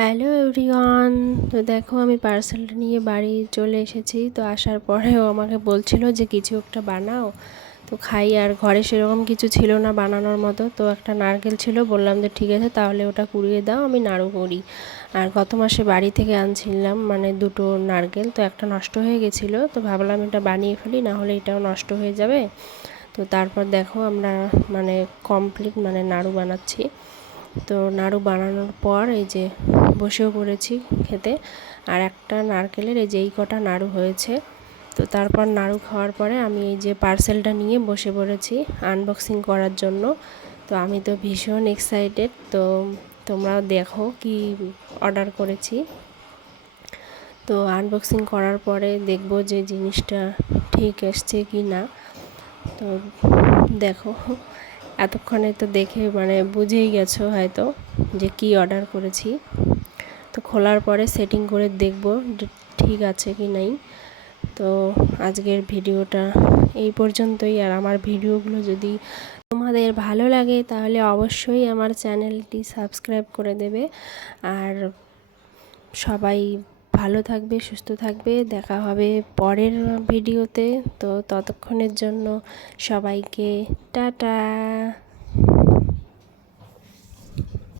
Hello everyone. তো দেখো আমি পার্সেলটা নিয়ে বাড়ি চলে এসেছি। তো আসার পরেও আমাকে বলছিল যে কিছু একটা বানাও, তো খাই। আর ঘরে সেরকম কিছু ছিল না বানানোর মতো। তো একটা নারকেল ছিল, বললাম যে ঠিক আছে তাহলে ওটা কুড়িয়ে দাও, আমি নাড়ু করি। আর গত মাসে বাড়ি থেকে আনছিলাম মানে দুটো নারকেল, তো একটা নষ্ট হয়ে গেছিলো। তো ভাবলাম এটা বানিয়ে ফেলি, না হলে এটাও নষ্ট হয়ে যাবে। তো তারপর দেখো আমরা মানে কমপ্লিট মানে নাড়ু বানাচ্ছি। তো নাড়ু বানানোর পর এই যে বসেও পড়েছি খেতে। আর একটা নারকেলের এই যে এই কটা নাড়ু হয়েছে। তো তারপর নাড়ু খাওয়ার পরে আমি এই যে পার্সেলটা নিয়ে বসে পড়েছি আনবক্সিং করার জন্য। তো আমি তো ভীষণ এক্সাইটেড। তো তোমরাও দেখো কি অর্ডার করেছি। তো আনবক্সিং করার পরে দেখব যে জিনিসটা ঠিক এসছে কি না। তো দেখো, এতক্ষণে তো দেখে মানে বুঝেই গেছো হয়তো যে কি অর্ডার করেছি। তো খোলার পরে সেটিং করে দেখব ঠিক আছে কি নাই। তো আজকের ভিডিওটা এই পর্যন্তই। আর আমার ভিডিওগুলো যদি তোমাদের ভালো লাগে তাহলে অবশ্যই আমার চ্যানেলটি সাবস্ক্রাইব করে দেবে। আর সবাই ভালো থাকবে, সুস্থ থাকবে। দেখা হবে পরের ভিডিওতে। তো ততক্ষণের জন্য সবাইকে টাটা।